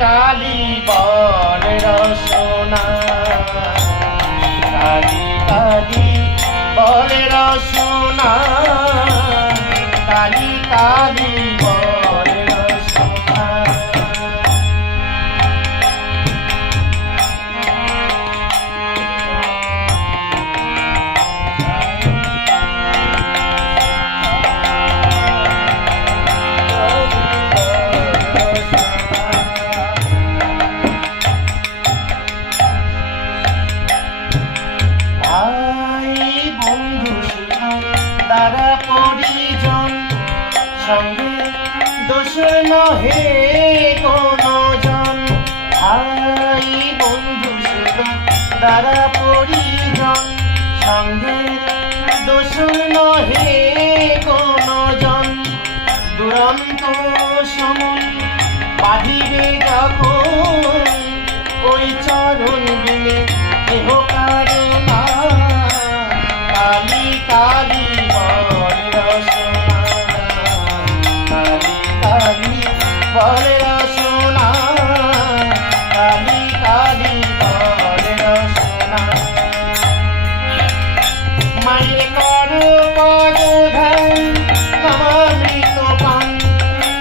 কালী বল রসনা, কালী কালী বল রসনা, কালী কালী বল রসনা। তারা পরিজন সঙ্গে দোষ নহে কোনো জন, ভাই বন্ধু তারা পরিজন সঙ্গে দোষ নহে কোনো জন। দুরন্ত সময় বাঁধিবে যখন ওই চরণ বিনে কেহ কারণা, কালী কালী বল রসনা, কালী কালী বল রসনা, কালী কালী বল রসনা। মায়ের কর পদ ধ্যান নমামৃত পান,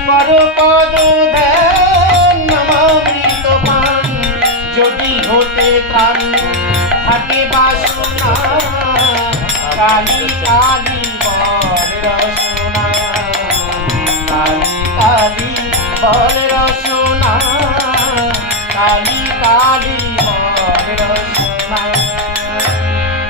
কর পদ ধ্যান নমামৃত পান, যদি হতে ত্রাণ থাকে বাসনা, কালী কালী বল রসনা, কালী কালী বল রসনা, কালী কালী বল রসনা।